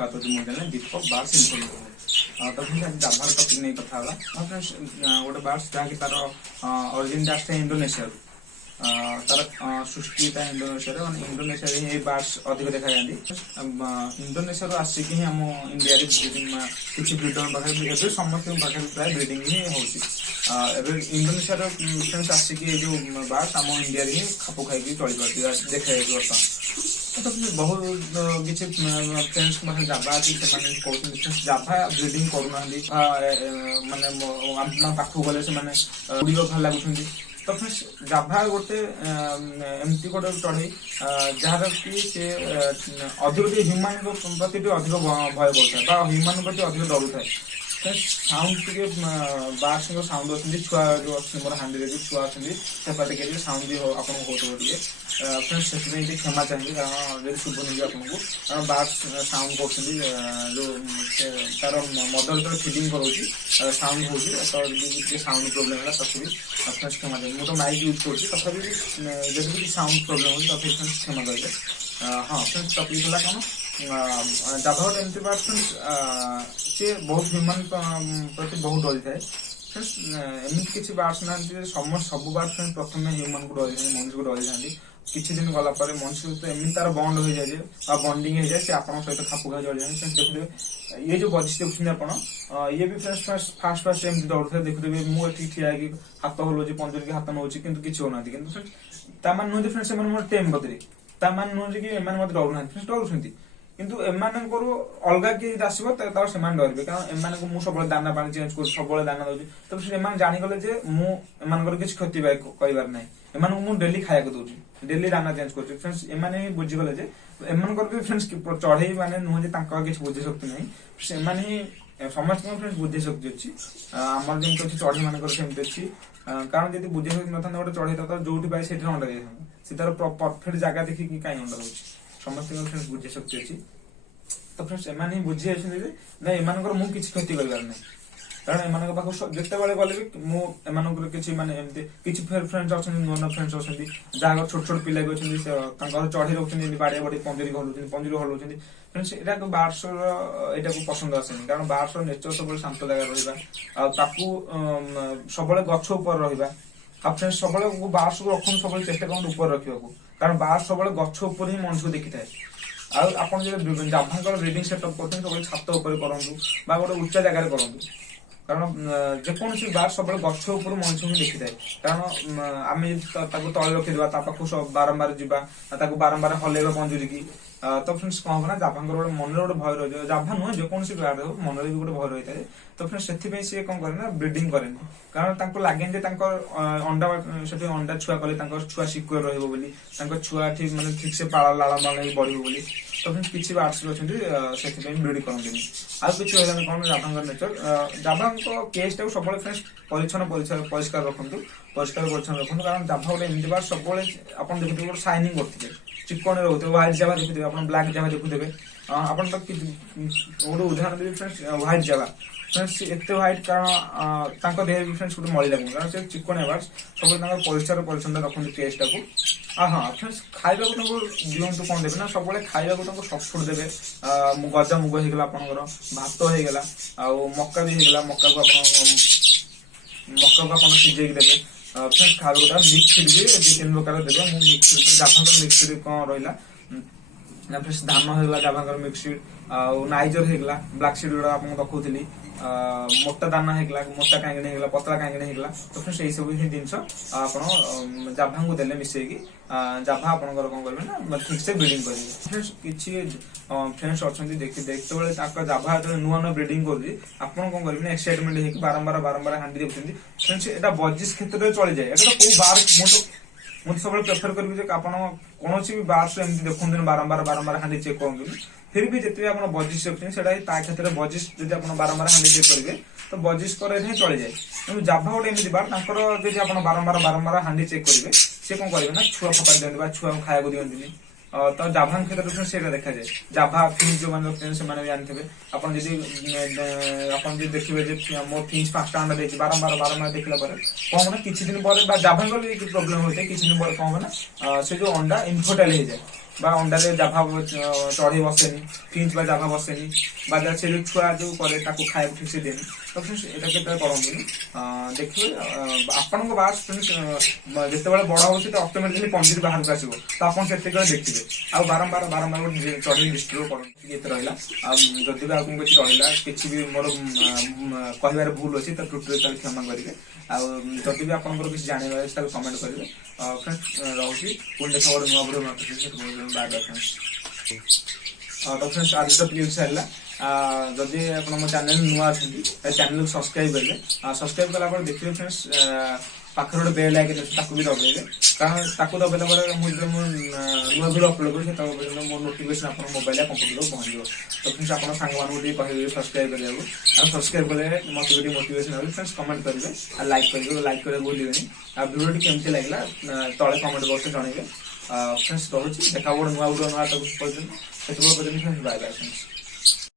स्वागत होची मो चैनल दीपक बार्स इनफॉर्मेशन। तो फ्रेंड्स आज जाभा टॉपिक नहीं कथा हला। फ्रेंड्स गोटे बार्स जहाँ की तार ओरिजिन आसता इंडोनेशिया तार सृष्टिता इंडोनेशिया इंडोनेशिया ये बार्स अधिक देखा जाती। इंडोनेशिया आसिक ही आम इंडिया किसी ब्रिडर पाखे समस्त पाखे प्राय ब्रिडिंग ही होची। इंडोनेशिया फ्रेंड्स आसिक जो बार्स आम इंडिया ही खाप खाई चली पार्टी देखा जाए बर्तमान। तो बहुत किसी फ्रेंड्स पाखे जाभा अच्छी से जाभा ब्रिडिंग करूना माने पाखु गले से उड़ भल लगुंट। तो फ्रेंड्स जाभा गोटे एमती गोटे चढ़ई जार कि सी अधिक ह्यूमान प्रति अधिक भय करता ह्यूमान प्रति अधिक डरू था। साउंड टे बार्स साउंड अच्छे छुआ जो अच्छे मोर हाँ छुआ अच्छा टे साउंड भी आपको होते टे फ्रेंड्स से क्षमा चाहिए कारण जब शुभुनि आपको कारण बार्स साउंड कर जो तार मदर जो फिडिंग कर साउंड हो तो साउंड प्रोब्लेम है तथी फ्रेंड्स क्षमा चाहिए। मुझे माइक यूज कर जब भी साउंड प्रोब्लेम हो तब फ्रेंड्स क्षमा करेंगे। हाँ फ्रेंड्स टपिक है कौन जाभा गोटे एमती बार्स सी बहुत ह्यूमान प्रति बहुत डरी थाए। फ्रेंड्स एमती किसी बार्स ना सब बार्स प्रथम ह्यूमान को डरी था मनुष्य को डरी था किसी दिन गला मनुष्य सहित एमती तार बंड हो जाए बंडिंग हो जाए आप सहित खाप खा चढ़ जाए। देखुए ये जो बजिश देखुं आप ये भी फ्रेंड्स फास्ट फास्ट एमती डर थे देखुए मुझे ठिया हाथ हलाऊँ पंजर की हाथ नौ कि किसी होना कि नुह फ्रेंड्स टेम बदले तामान नुह कि मत डरुना फ्रेंड्स डरुंट किंतु एमानकर अलग किए आसो डरबे कारण एम को सब दाना पानी चेंज कर सब दाना दूसरी तो से जानीगले मुझे किसी क्षति कर ना एम डेली खाया दूसरी डेली दाना चेंज कर फ्रेंड्स एम बुझीगले एमकर भी फ्रेंड्स चढ़ई मैंने नुह किसी बुद्धि शक्ति ना से समस्त फ्रेंड्स बुद्धि शक्ति अच्छी आमर जमी अच्छी चढ़ई मान सेमती अच्छी कारण जब बुद्धि शक्ति न था गोटे चढ़ई था जो पाए से अंडा दे तार परफेक्ट जगह देखिए कहीं अंडा दूसरी समस्त फ्रेंड्स बुद्धि शक्ति अच्छी। तो फ्रेंड्स एम बुझी ना एमर मुझे किसी क्षति कर कारण एम पाक जिते बड़े गले भी मुझे किसी मानते किसी फ्रेंड्स अच्छा नुआ नुआ फ्रेंड्स अच्छा जहाँ छोट छोट पिला भी अच्छे चढ़ी रखुच्च बाड़िया बाड़ी पंजरी हलाऊँ फ्रेंड्स यहाँ बार्स यहाँ पसंद आसेनि कारण बार्स नेचर सब शांत जगह रहा सब गछ उपर रहा फ्रेंड्स सब बार्स को रखुन सब चेष्टा कर रखा कारण बार्स सब गछ उपर ही मनुष्य को देखी थाए आप जाभांकर ब्रिडिंग सेटअप कर सब छात उपर करूँ गोटे उच्चा जगह करूँ कारण जेकोसी बार सब गछ उपर मनुष्य को देखी थाए कारण आम तले रखीदा पाखक बारंबार जावा बारंबार हल्ला पंजुरी की तो फ्रेंड्स कौन हम ना जाभांकर गोटे मन गोटे भय रही जाभा नुहे जेकोसी बार हो मन भी गोटे भय रही है। तो फ्रेंड्स से सी कौन करे ब्रिडिंग करे कारण लगे अंडा से अंडा छुआ कले छुआ सिक्योर रही छुआ ठीक माने ठीक से पाला लाला माला बढ़ तो फ्रेंड्स किसी बार्स भी अच्छे ब्रिड करते आउ कि कौन जाभांकर नेचर जाभा केस टाइम सब फ्रेंड्स परिच्छन परिष्कार रखु परिष्कार परिच्छन रखु कारण जाभा गोटे एमती बार सब आप देखते गोटे साइनिंग करते चिकन रोते व्हाइट जाभा देखुए आप ब्लैक जाभा देखुए आप गोटे उदाहरण देवी फ्रेंड्स व्हाइट जाभा फ्रेंड्स एत व्हाइट कारण देह भी फ्रेंड्स गोटे मली लगे कारण से चिकन बार्स सब परिष्कार परिच्छन रखते टेस्ट को। हाँ फ्रेंड्स खाइबा दिंतु कौन देवे ना सब खाइबा सफ्ट फुड देवे गजा मुग होगा आपंकर भात होगा आउ मक्का भी होगा मक्का को आप सीझे देवे फ्रेंड्स खाइबा मिक्स फीड भी 2-3 प्रकार देवे मिक्स जाभांकर मिक्स फीड कौन रहा फ्रेंड्स धान होगा जाभांकर मिक्स फीड आउ नाइजर होगा ब्लैक सीड गुड़ा आपको देखुली मोटा दाना होगा मोटा कांगणी होगा पतला कांगणी होगा। तो फ्रेंड्स यही सब जिनस आप जाभा को देले मिसेकी जाभा आप कौन करेंगे ना ठीक से ब्रिडिंग करेंगे। फ्रेंड्स किसी फ्रेंड्स अच्छा देखते बेले जाभा जो नुआ नुआ ब्रिडिंग कर कौन करेंगे एक्साइटमेंट होगी बारंबार बारंबार हाँ देखते फ्रेंड्स यहाँ बजिश क्षेत्र में चली जाए कौ बार मुझे सब प्रेफर करी कौन भी बार्स एमती देखते बारंबार बारंबार हाँ चेक करूँ फिर भी जितने आप बजिश रखते क्षेत्र में बजिश जब आप बारंबार हाँ चेक करेंगे तो बजिश कर चली जाए तेणु जाभा गोटे एमती बार जब आप बारंबार बारंबार हाँ चेक करेंगे सी कौन करेंगे ना छुआ फपा दिखते छुआ खाया दिखती तो जाभा क्षेत्र में से देखा जाए जाभा फिंच जो मैंने रखते भी जानते आप देखिए मो फिंच 5टा अंडा देखिए बारंबार बारंबार देखला कौन ना किसी दिन पर जाभा प्रोब्लेम होता है किसी दिन पर कौन ना से जो अंडा इनफर्टाइल हो जाए বা ଅଣ୍ଡାରେ ଜାଭା ଚଢେଇ ବସେନି, ଫିଞ୍ଚ ବା ଜାଭା ବସେନି, ବା ଛେଳି ଛୁଆ ଯୋଉ କରେ ତାକୁ ଖାଇବାକୁ ଠିକ ସେ ଦିଏନି। ତ ଫ୍ରେଣ୍ଡସ୍ ଏଇଟା କେତେବେଳେ କରନ୍ତୁନି। ଦେଖିବେ ଆପଣଙ୍କ ବାସ୍ ଯେତେବେଳେ ବଡ ହଉଛି ତ ଅଟୋମେଟିକାଲି ପଞ୍ଜିରୁ ବାହାରକୁ ଆସିବ, ତ ଆପଣ ସେତିକି ଦେଖିବେ। ଆଉ ବାରମ୍ବାର ଗୋଟେ ଚଢେଇ ଡିଷ୍ଟର୍ବ କରନ୍ତୁ। ଏତେ ରହିଲା। ଆଉ ଯଦି ବି ଆପଣଙ୍କୁ କିଛି ରହିଲା, କିଛି ବି ମୋର କହିବାରେ ଭୁଲ ଅଛି ତ ତ୍ରୁଟିରେ ତାହେଲେ କ୍ଷମା କରିବେ। ଆଉ ଯଦି ବି ଆପଣଙ୍କର କିଛି ଜାଣିବାର ଅଛି ତାହେଲେ କମେଣ୍ଟ କରିବେ। ଫ୍ରେଣ୍ଡସ୍ ରହୁଛି, ପୁଣି ଦେଖା ଗୋଟେ ନୂଆ ଭିଡ଼ିଓ ବାଏ ବାଏ ଫ୍ରେଣ୍ଡସ୍। ତ ଫ୍ରେଣ୍ଡସ୍ ଆଜି ତ ପ୍ଲିଜ୍ ହେଲା। ଯଦି ଆପଣ ମୋ ଚ୍ୟାନେଲ ନୂଆ ଅଛନ୍ତି ଚ୍ୟାନେଲକୁ ସବସ୍କ୍ରାଇବ କରିବେ। ସବସ୍କ୍ରାଇବ କଲା ପରେ ଦେଖିବେ ଫ୍ରେଣ୍ଡସ୍ ପାଖରେ ଗୋଟେ ବେଲ୍ ଆଇକନ୍ ଅଛି, ତାକୁ ବି ଦବେଇବେ। କାରଣ ତାକୁ ଦବେଇଲା ପରେ ମୁଁ ଯେତେବେଳେ ମୁଁ ନୂଆ ଭିଡ଼ିଓ ଅପଲୋଡ଼ କରୁ ସେତେବେଳେ ପର୍ଯ୍ୟନ୍ତ ମୋ ନୋଟିଫିକେସନ ଆପଣଙ୍କ ମୋବାଇଲ କମ୍ପ୍ୟୁଟରକୁ ପହଞ୍ଚିବ। ତ ଫ୍ରେଣ୍ଡସ୍ ଆପଣ ସାଙ୍ଗମାନଙ୍କୁ ଟିକେ କହିବେ ସବସ୍କ୍ରାଇବ କରିବାକୁ। ଆଉ ସବସ୍କ୍ରାଇବ କଲେ ମତେ ବି ଟିକେ ମୋଟିଭେସନ ହେବ। ଫ୍ରେଣ୍ଡସ୍ କମେଣ୍ଟ କରିବେ ଆଉ ଲାଇକ୍ କରିବେ, ଲାଇକ୍ କରିବାକୁ ଭୁଲିବେନି। ଆଉ ଭିଡ଼ିଓଟି କେମିତି ଲାଗିଲା ତଳେ କମେଣ୍ଟ ବକ୍ସରେ ଜଣେଇବେ। ଫ୍ରେଣ୍ଡସ୍ ରହୁଛି, ଦେଖା ଗୋଟେ ନୂଆ ଭିଡ଼ିଓ ନୂଆ ପର୍ଯ୍ୟନ୍ତ, ସେତେବେଳେ ପର୍ଯ୍ୟନ୍ତ ବାଏ ବାଏ ଫ୍ରେଣ୍ଡସ୍।